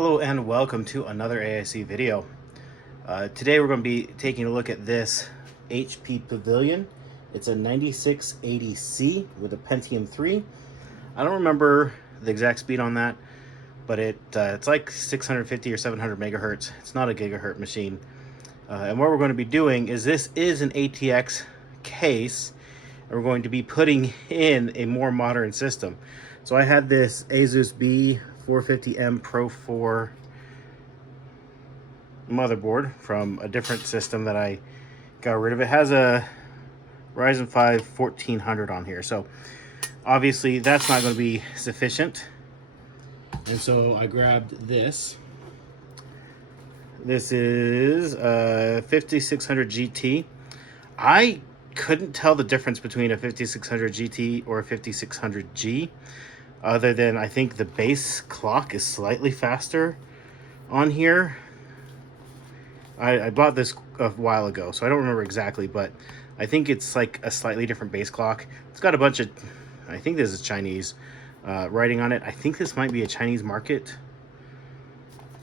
Hello and welcome to another AIC video. Today we're going to be taking a look at this HP Pavilion. It's a 9680C with a Pentium 3. I don't remember the exact speed on that, but it's like 650 or 700 megahertz. It's not a gigahertz machine. And what we're going to be doing is this is an ATX case, and we're going to be putting in a more modern system. So I had this Asus B450M Pro 4 motherboard from a different system that I got rid of. It has a Ryzen 5 1400 on here, so obviously that's not going to be sufficient. And so I grabbed this. This is a 5600 GT. I couldn't tell the difference between a 5600 GT or a 5600G, other than I think the base clock is slightly faster on here. I bought this a while ago, so I don't remember exactly, but I think it's like a slightly different base clock. It's got a bunch of, I think this is Chinese writing on it. I think this might be a Chinese market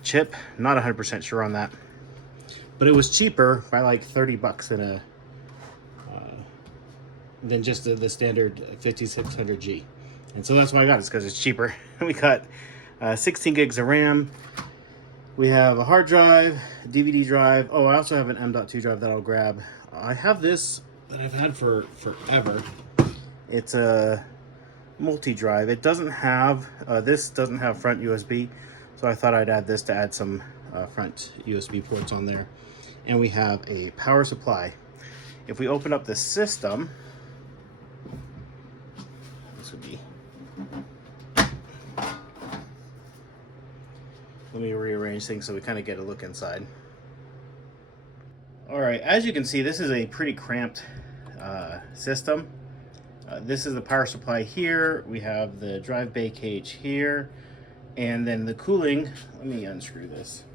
chip. Not 100% sure on that, but it was cheaper by like 30 bucks than just the standard 5600G. And so that's why I got it, because it's cheaper. We got 16 gigs of RAM. We have a hard drive, DVD drive. Oh, I also have an M.2 drive that I'll grab. I have this that I've had for forever. It's a multi-drive. It doesn't have, this doesn't have front USB, so I thought I'd add this to add some front USB ports on there. And we have a power supply. If we open up the system, this would be, let me rearrange things so we kind of get a look inside. All right, as you can see, this is a pretty cramped system. This is the power supply here. We have the drive bay cage here, and then the cooling. Let me unscrew this.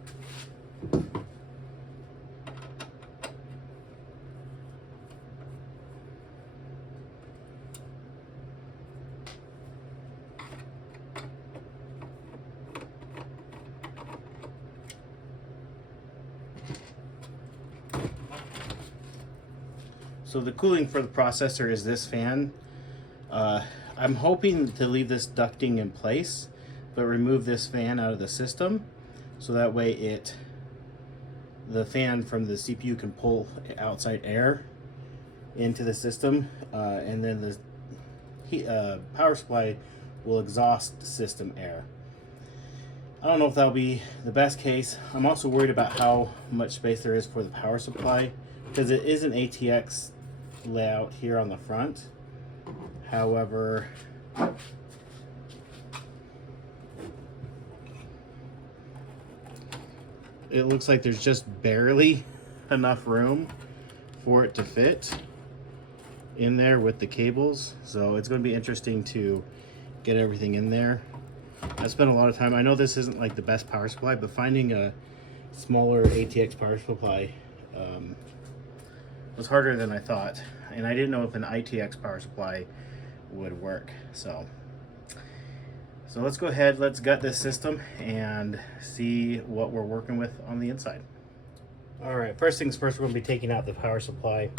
So the cooling for the processor is this fan. I'm hoping to leave this ducting in place, but remove this fan out of the system, so that way the fan from the CPU can pull outside air into the system, and then the power supply will exhaust system air. I don't know if that'll be the best case. I'm also worried about how much space there is for the power supply, because it is an ATX layout here on the front. However, it looks like there's just barely enough room for it to fit in there with the cables. So it's going to be interesting to get everything in there. I spent a lot of time. I know this isn't like the best power supply, but finding a smaller ATX power supply was harder than I thought, and I didn't know if an ITX power supply would work. So let's go ahead, let's gut this system and see what we're working with on the inside. All right, first things first, we're going to be taking out the power supply.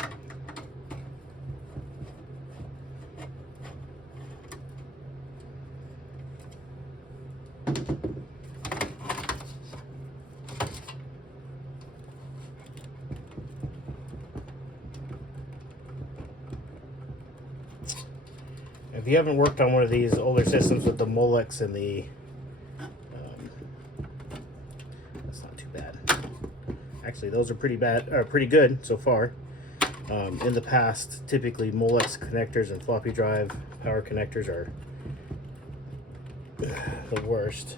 If you haven't worked on one of these older systems with the Molex and the, that's not too bad. Actually, those are pretty good so far. In the past, typically Molex connectors and floppy drive power connectors are the worst.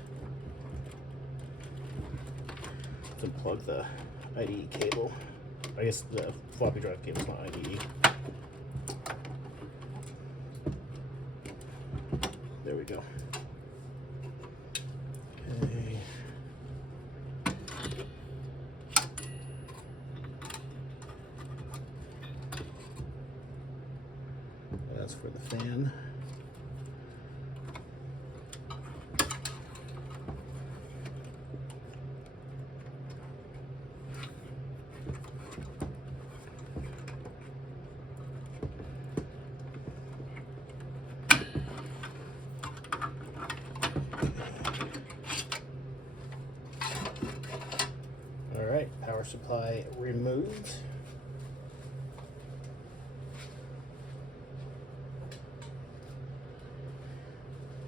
Let's unplug the IDE cable. I guess the floppy drive cable is not IDE. There we go. Okay. That's for the fan. power supply removed.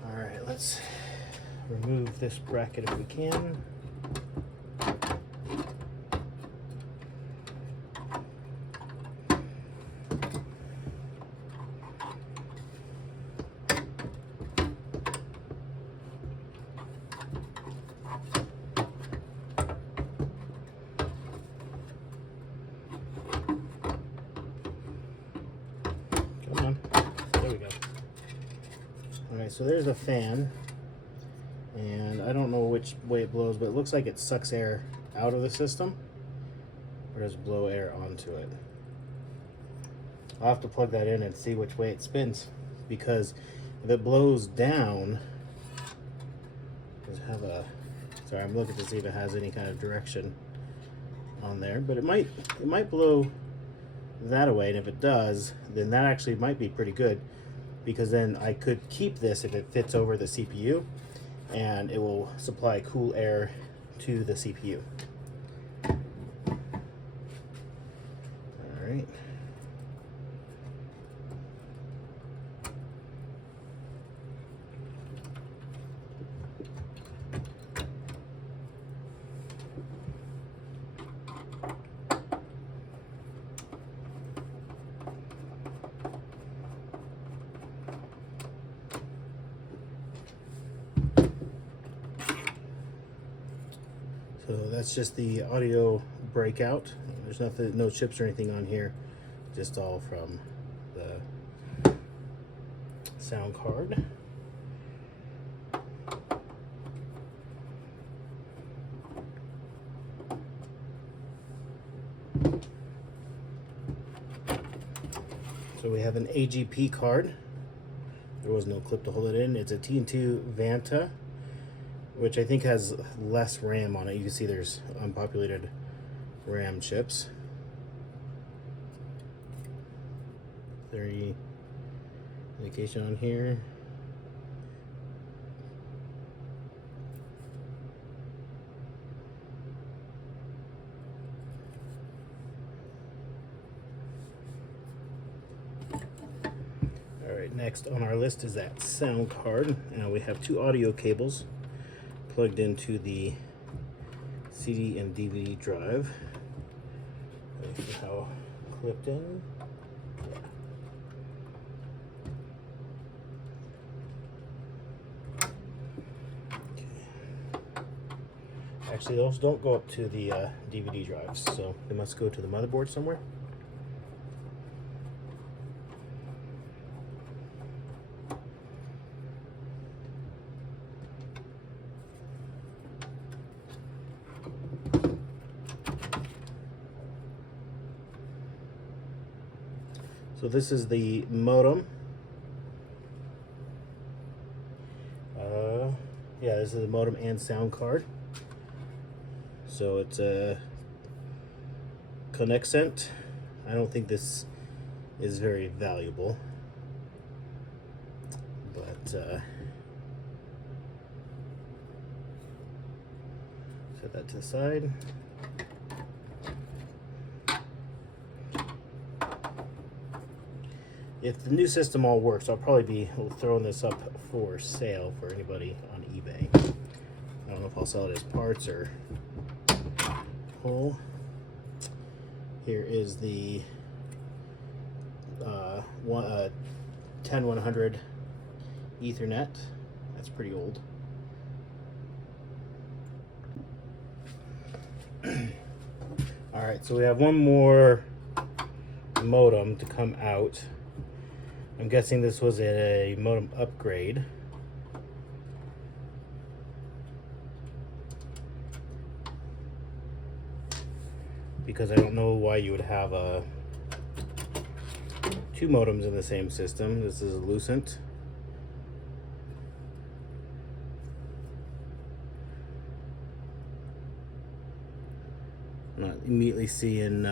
All right, let's remove this bracket if we can. Come on, there we go. All right, so there's a fan, and I don't know which way it blows, but it looks like it sucks air out of the system, or does it blow air onto it? I'll have to plug that in and see which way it spins, because if it blows down, does it have a, sorry, I'm looking to see if it has any kind of direction on there, but it might blow that away, and if it does, then that actually might be pretty good, because then I could keep this if it fits over the CPU, and it will supply cool air to the CPU. All right. So that's just the audio breakout. There's nothing, no chips or anything on here, just all from the sound card. So we have an AGP card. There was no clip to hold it in. It's a TN2 Vanta, which I think has less RAM on it. You can see there's unpopulated RAM chips. 30 indication on here. All right, next on our list is that sound card. Now we have two audio cables plugged into the CD and DVD drive. Let's see how clipped in. Yeah. Okay. Actually, those don't go up to the DVD drives, so they must go to the motherboard somewhere. So this is the modem. Yeah, this is the modem and sound card. So it's a Connexent. I don't think this is very valuable, but set that to the side. If the new system all works, I'll probably be throwing this up for sale for anybody on eBay. I don't know if I'll sell it as parts or whole. Here is the 10100 Ethernet. That's pretty old. All right, so we have one more modem to come out. I'm guessing this was a modem upgrade. Because I don't know why you would have two modems in the same system. This is a Lucent. I'm not immediately seeing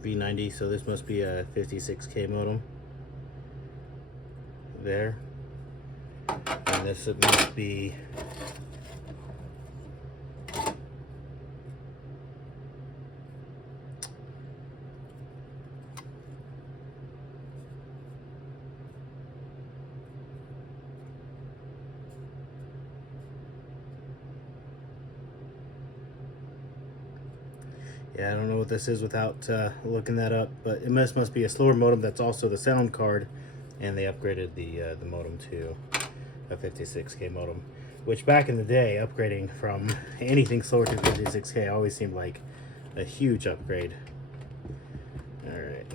V90, so this must be a 56K modem there, and this must be Yeah, I don't know what this is without looking that up, but it must be a slower modem that's also the sound card, and they upgraded the modem to a 56K modem, which back in the day, upgrading from anything slower to 56K always seemed like a huge upgrade. All right.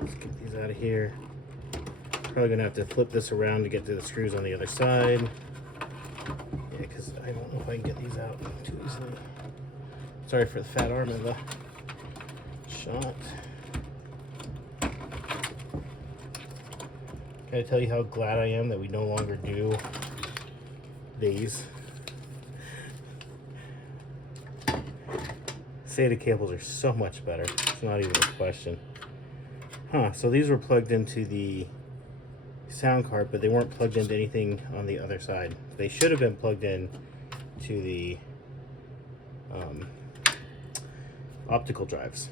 Let's get these out of here. Probably gonna have to flip this around to get to the screws on the other side. Yeah, because I don't know if I can get these out too easily. Sorry for the fat arm of the shot. Can I tell you how glad I am that we no longer do these? SATA cables are so much better. It's not even a question. Huh, so these were plugged into the sound card, but they weren't plugged into anything on the other side. They should have been plugged in to the optical drives.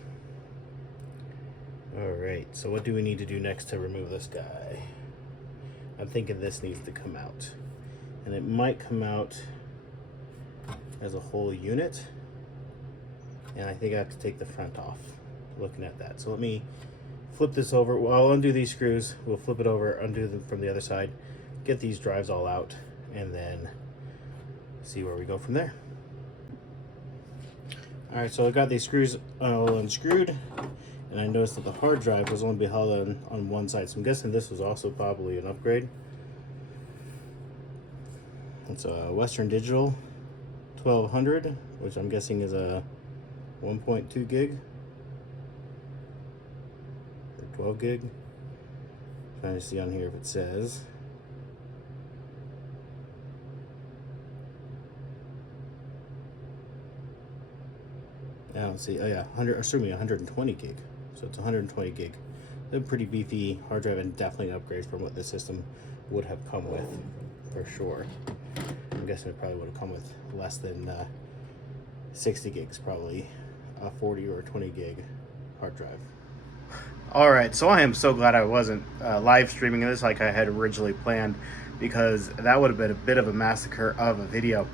All right, so what do we need to do next to remove this guy? I'm thinking this needs to come out, and it might come out as a whole unit, and I think I have to take the front off looking at that. So let me flip this over. Well, I'll undo these screws, we'll flip it over, undo them from the other side, get these drives all out, and then see where we go from there. All right, so I got these screws all unscrewed, and I noticed that the hard drive was only held on one side, so I'm guessing this was also probably an upgrade. It's a Western Digital 1200, which I'm guessing is a 1.2 gig. 12 gig. Trying to see on here if it says. I don't see. Oh yeah, 120 gig. So it's 120 gig. It's a pretty beefy hard drive, and definitely an upgrade from what this system would have come with, for sure. I'm guessing it probably would have come with less than 60 gigs, probably a 40 or 20 gig hard drive. All right, so I am so glad I wasn't live streaming this like I had originally planned, because that would have been a bit of a massacre of a video.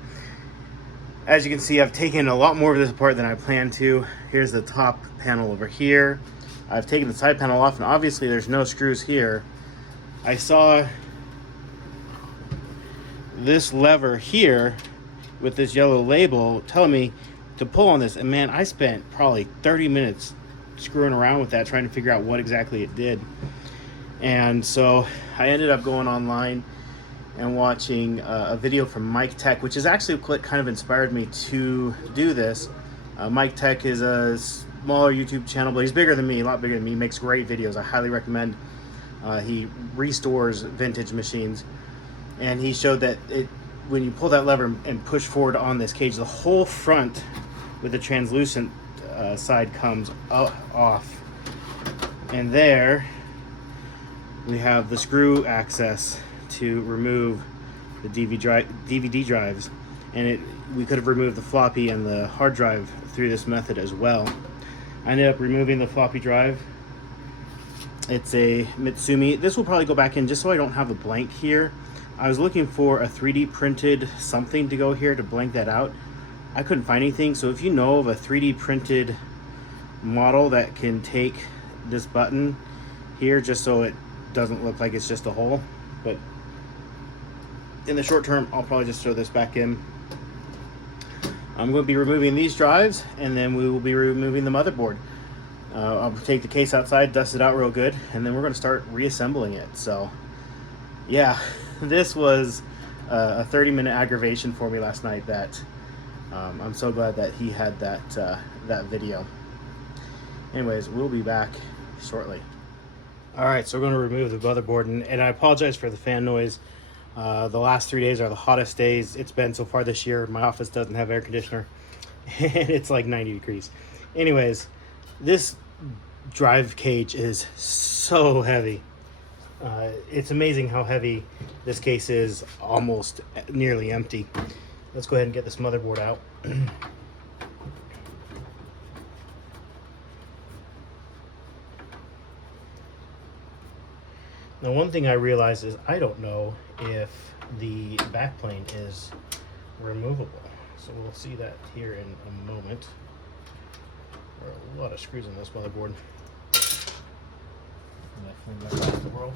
As you can see, I've taken a lot more of this apart than I planned to. Here's the top panel over here. I've taken the side panel off, and obviously there's no screws here. I saw this lever here with this yellow label telling me to pull on this, and man, I spent probably 30 minutes screwing around with that, trying to figure out what exactly it did. And so I ended up going online and watching a video from Mike Tech, which is actually what kind of inspired me to do this. Mike Tech is a smaller YouTube channel, but he's bigger than me, a lot bigger than me. He makes great videos. I highly recommend. He restores vintage machines, and he showed that when you pull that lever and push forward on this cage, the whole front with the translucent side comes off, and there we have the screw access to remove the DVD drives, and we could have removed the floppy and the hard drive through this method as well. I ended up removing the floppy drive. It's a Mitsumi. This will probably go back in just so I don't have a blank here. I was looking for a 3D printed something to go here to blank that out. I couldn't find anything, so if you know of a 3D printed model that can take this button here just so it doesn't look like it's just a hole, but in the short term I'll probably just throw this back in. I'm going to be removing these drives, and then we will be removing the motherboard. I'll take the case outside, dust it out real good, and then we're going to start reassembling it. So yeah, this was a 30-minute aggravation for me last night that I'm so glad that he had that video. Anyways, we'll be back shortly. All right, so we're going to remove the motherboard, and I apologize for the fan noise. The last 3 days are the hottest days it's been so far this year. My office doesn't have air conditioner, and it's like 90 degrees. Anyways, this drive cage is so heavy. It's amazing how heavy this case is, almost nearly empty. Let's go ahead and get this motherboard out. Now, one thing I realized is I don't know if the backplane is removable. So we'll see that here in a moment. There are a lot of screws in this motherboard. Definitely across the world.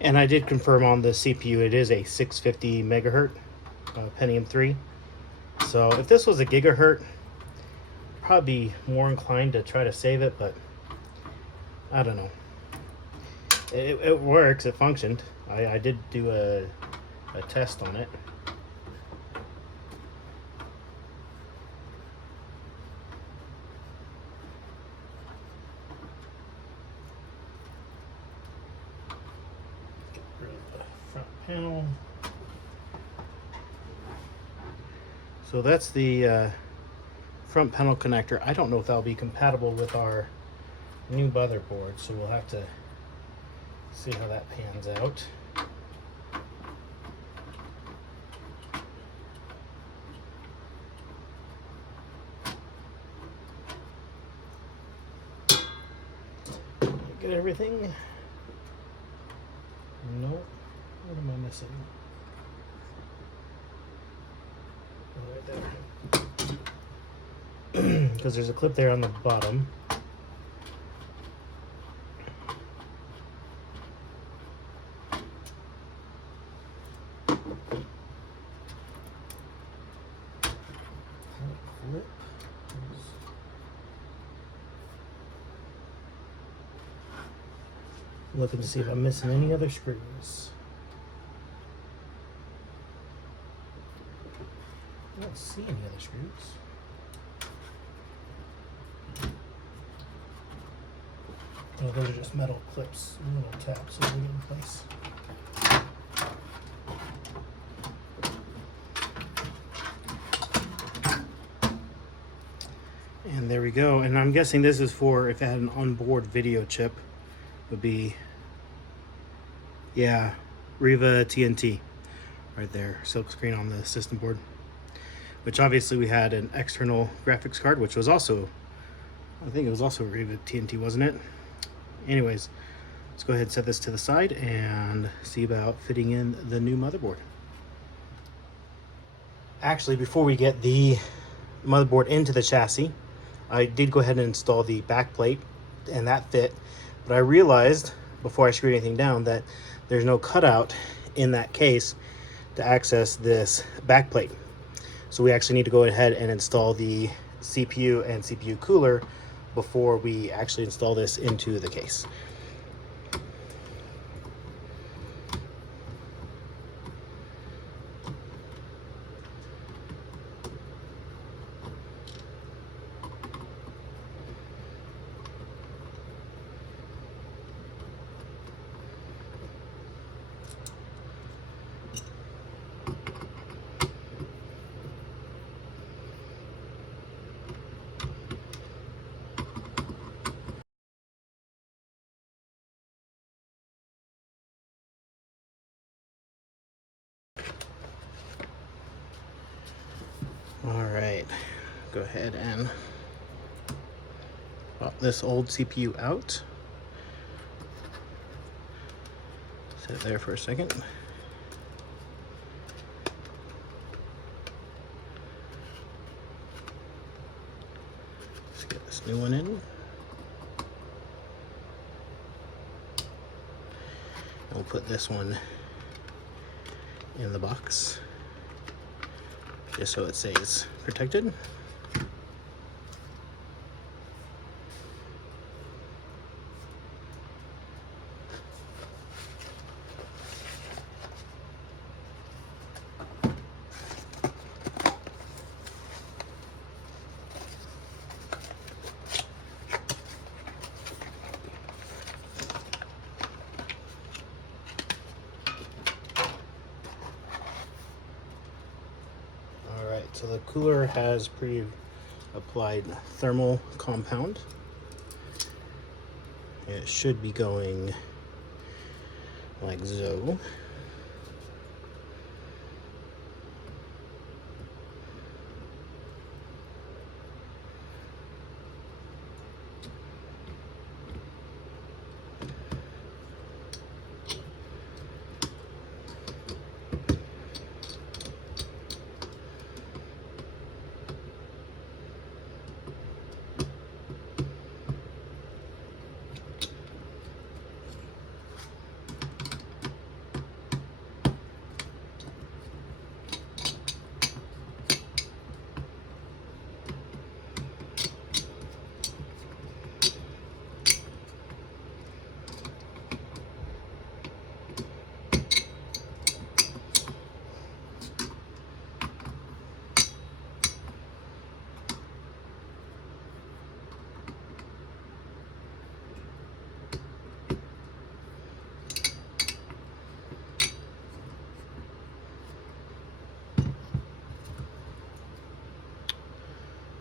And I did confirm on the CPU, it is a 650 megahertz Pentium 3. So if this was a gigahertz, I'd probably be more inclined to try to save it, but I don't know. It works, it functioned. I did do a test on it. Panel. So that's the front panel connector. I don't know if that'll be compatible with our new motherboard, so we'll have to see how that pans out. Get everything? Nope. What am I missing? Oh, right there. Because there's a clip there on the bottom. Clip. Looking to see if I'm missing any other screws. I don't see any other screws. Oh, those are just metal clips, little taps holding it in place. And there we go. And I'm guessing this is for if it had an onboard video chip, would be, yeah, Riva TNT right there, silk screen on the system board. Which obviously we had an external graphics card, which was also, I think it was also Riva TNT, wasn't it? Anyways, let's go ahead and set this to the side and see about fitting in the new motherboard. Actually, before we get the motherboard into the chassis, I did go ahead and install the back plate, and that fit. But I realized before I screwed anything down that there's no cutout in that case to access this back plate. So we actually need to go ahead and install the CPU and CPU cooler before we actually install this into the case. All right, go ahead and pop this old CPU out. Set it there for a second. Let's get this new one in. And we'll put this one in the box, just so it stays protected. cooler has pre-applied thermal compound. It should be going like so.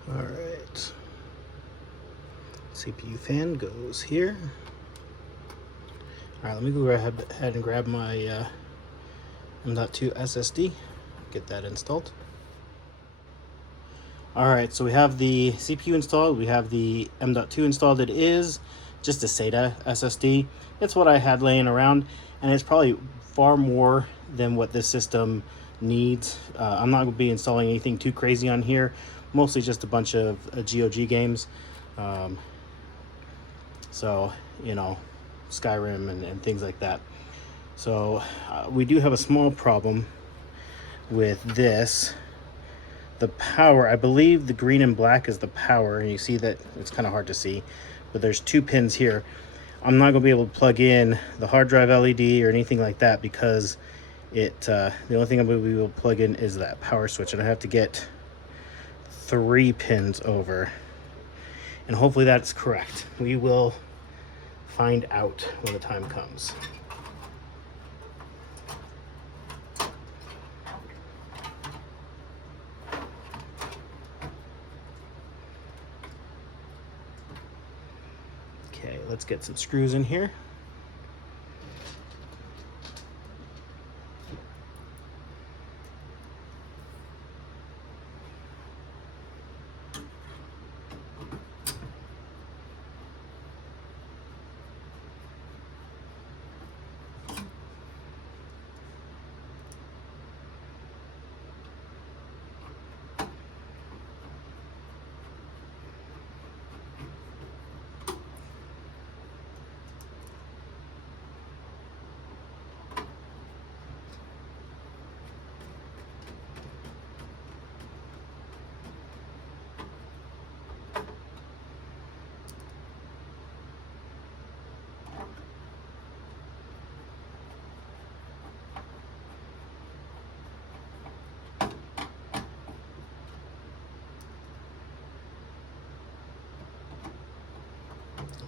All right, CPU fan goes here. All right, let me go ahead and grab my M.2 SSD, get that installed. All right, so we have the CPU installed, we have the M.2 installed. It is just a SATA SSD. It's what I had laying around, and it's probably far more than what this system needs. I'm not going to be installing anything too crazy on here, mostly just a bunch of GOG games. So, you know, Skyrim and things like that. So we do have a small problem with this. The power, I believe the green and black is the power, and you see that it's kind of hard to see, but there's 2 pins here. I'm not going to be able to plug in the hard drive LED or anything like that because the only thing I'm going to be able to plug in is that power switch, and I have to get 3 pins over, and hopefully that's correct. We will find out when the time comes. Okay, let's get some screws in here.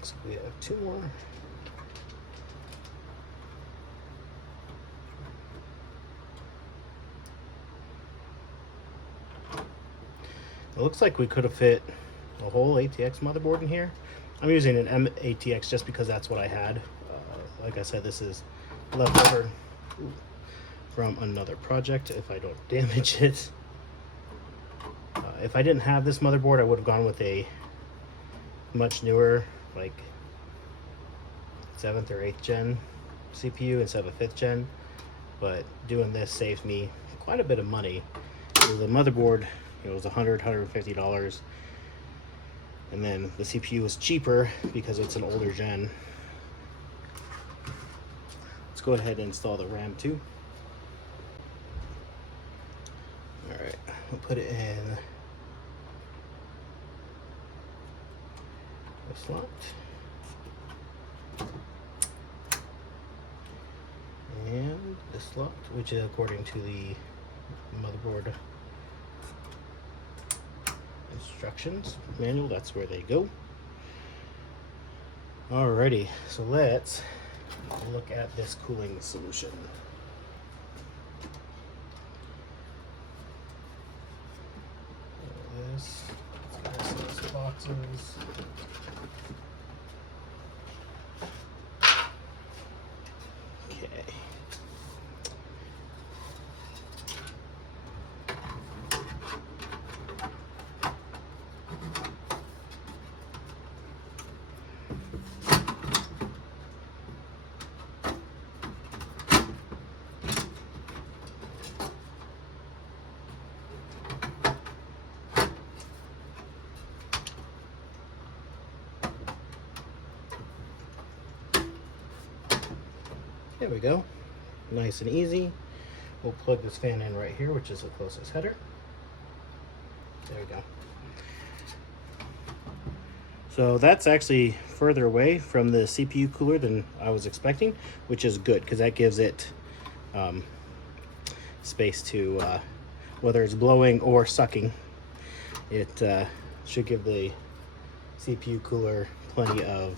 So we have 2 more. It looks like we could have fit a whole ATX motherboard in here. I'm using an M-ATX just because that's what I had. Like I said, this is leftover from another project if I don't damage it. If I didn't have this motherboard, I would have gone with a much newer, like 7th or 8th gen CPU instead of a 5th gen, but doing this saves me quite a bit of money. So the motherboard, it was $150, and then the CPU was cheaper because it's an older gen. Let's go ahead and install the RAM too. All right, we'll put it in the slot. And the slot, which is according to the motherboard instructions manual, that's where they go. Alrighty, so let's look at this cooling solution. this. These boxes. Okay. There we go, nice and easy. We'll plug this fan in right here, which is the closest header. There we go. So that's actually further away from the CPU cooler than I was expecting, which is good because that gives it space to, whether it's blowing or sucking, it should give the CPU cooler plenty of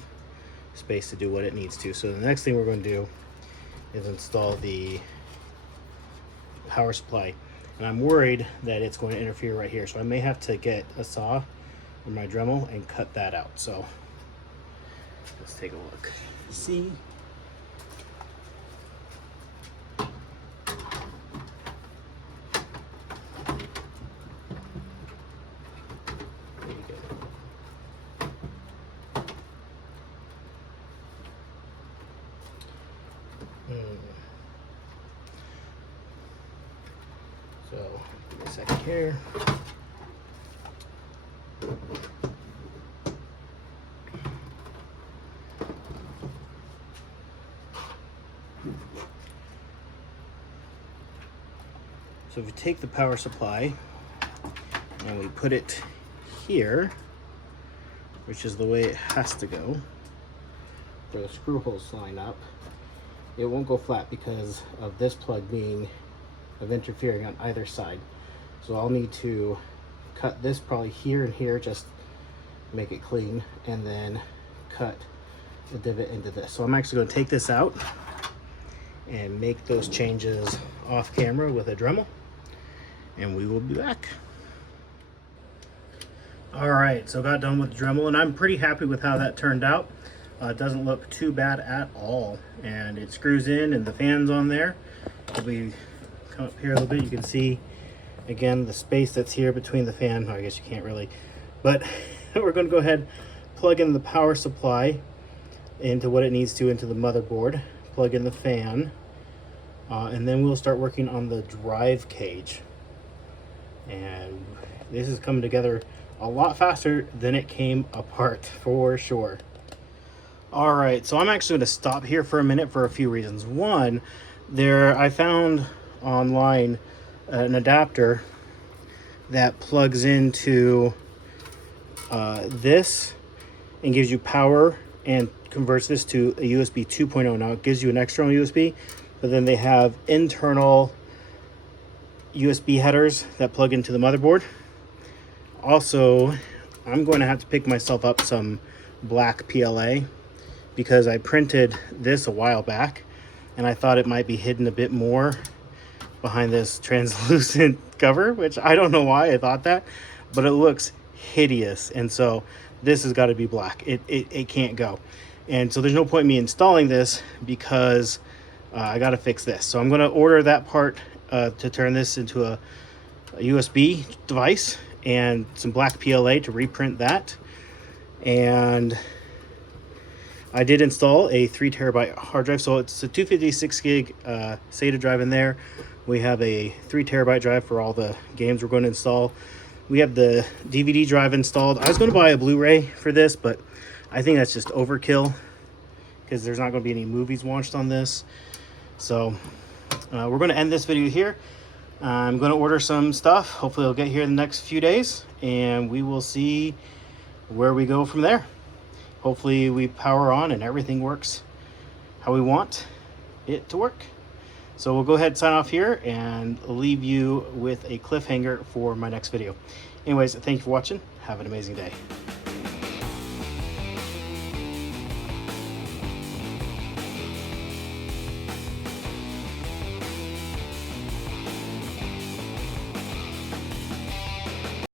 space to do what it needs to. So the next thing we're going to do is install the power supply, and I'm worried that it's going to interfere right here, so I may have to get a saw or my Dremel and cut that out. So let's take a look. See, there you go. So, give me a second here. So if you take the power supply and we put it here, which is the way it has to go, where the screw holes line up, it won't go flat because of this plug being of interfering on either side. So I'll need to cut this probably here and here, just make it clean, and then cut the divot into this. So I'm actually going to take this out and make those changes off camera with a Dremel, and we will be back. All right, so got done with the Dremel, and I'm pretty happy with how that turned out. It doesn't look too bad at all, and it screws in and the fan's on there. If we come up here a little bit, you can see again the space that's here between the fan. I guess you can't really, but we're going to go ahead, plug in the power supply into what it needs to into the motherboard, plug in the fan, and then we'll start working on the drive cage. And this is coming together a lot faster than it came apart, for sure. All right, so I'm actually going to stop here for a minute for a few reasons. One, I found online an adapter that plugs into this and gives you power and converts this to a USB 2.0. Now it gives you an external USB, but then they have internal USB headers that plug into the motherboard. Also, I'm going to have to pick myself up some black PLA because I printed this a while back and I thought it might be hidden a bit more behind this translucent cover, which I don't know why I thought that, but it looks hideous. And so this has got to be black. It can't go. And so there's no point in me installing this because I got to fix this. So I'm going to order that part to turn this into a USB device and some black PLA to reprint that. And I did install a 3 terabyte hard drive. So it's a 256 gig SATA drive in there. We have a 3 terabyte drive for all the games we're going to install. We have the DVD drive installed. I was going to buy a Blu-ray for this, but I think that's just overkill because there's not going to be any movies launched on this. So we're going to end this video here. I'm going to order some stuff. Hopefully it'll get here in the next few days, and we will see where we go from there. Hopefully we power on and everything works how we want it to work. So we'll go ahead and sign off here and leave you with a cliffhanger for my next video. Anyways, thank you for watching. Have an amazing day.